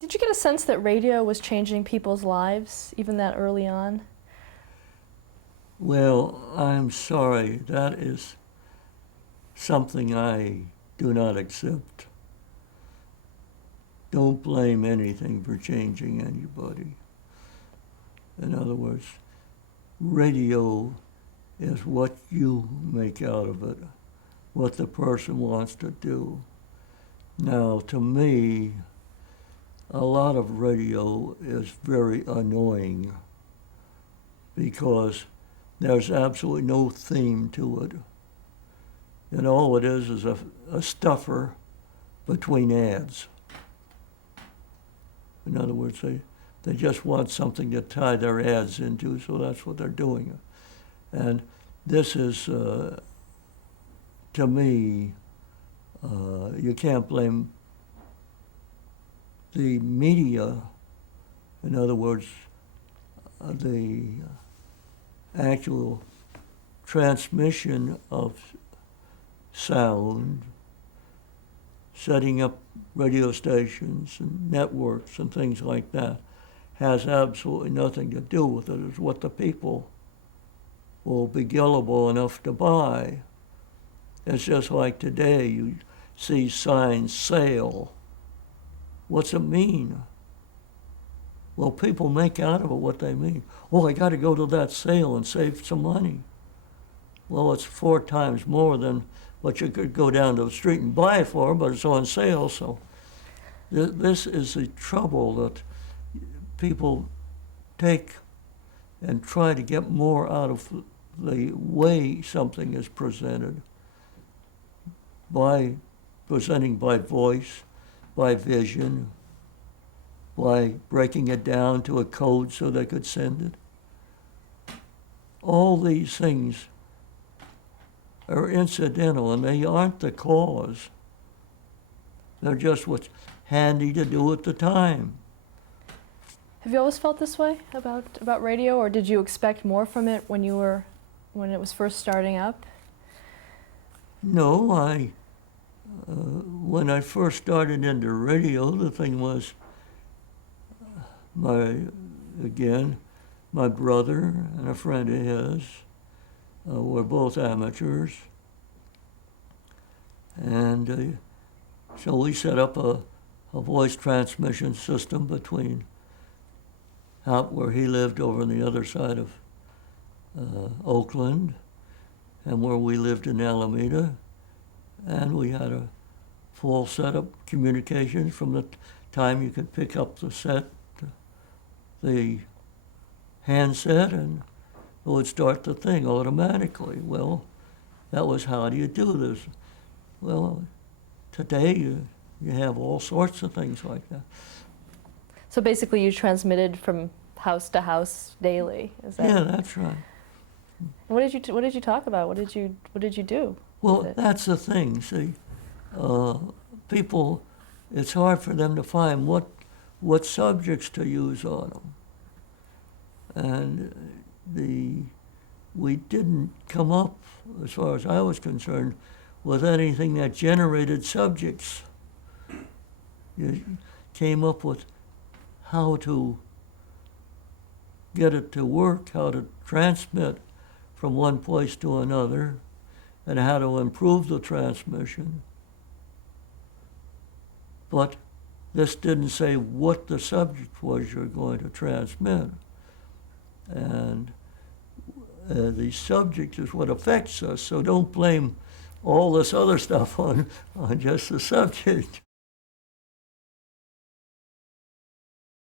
Did you get a sense that radio was changing people's lives, even that early on? Well, I'm sorry, that is something I do not accept. Don't blame anything for changing anybody. In other words, radio is what you make out of it, what the person wants to do. Now, to me, a lot of radio is very annoying because there's absolutely no theme to it. And all it is a stuffer between ads. In other words, they just want something to tie their ads into, so that's what they're doing. And this is, to me, you can't blame the media, in other words, the actual transmission of sound, setting up radio stations and networks and things like that, has absolutely nothing to do with it. It's what the people will be gullible enough to buy. It's just like today, you see signs, sale. What's it mean? Well, people make out of it what they mean. Oh, I got to go to that sale and save some money. Well, it's 4 times more than what you could go down to the street and buy it for, but it's on sale. So this is the trouble that people take and try to get more out of the way something is presented, by presenting by voice, by vision, by breaking it down to a code so they could send it. All these things are incidental, and they aren't the cause. They're just what's handy to do at the time. Have you always felt this way about radio, or did you expect more from it when it was first starting up? No, when I first started into radio, the thing was, my brother and a friend of his were both amateurs. And so we set up a voice transmission system between out where he lived over on the other side of Oakland and where we lived in Alameda. And we had a full set of communications from the time you could pick up the handset, and it would start the thing automatically. Well, that was, how do you do this? Well, today you have all sorts of things like that. So basically you transmitted from house to house daily, is that? Yeah, that's right. What did you talk about? What did you do? Well, that's the thing, see. People, it's hard for them to find what subjects to use on them. And we didn't come up, as far as I was concerned, with anything that generated subjects. You came up with how to get it to work, how to transmit from one place to another, and how to improve the transmission. But this didn't say what the subject was you're going to transmit. And the subject is what affects us, so don't blame all this other stuff on just the subject.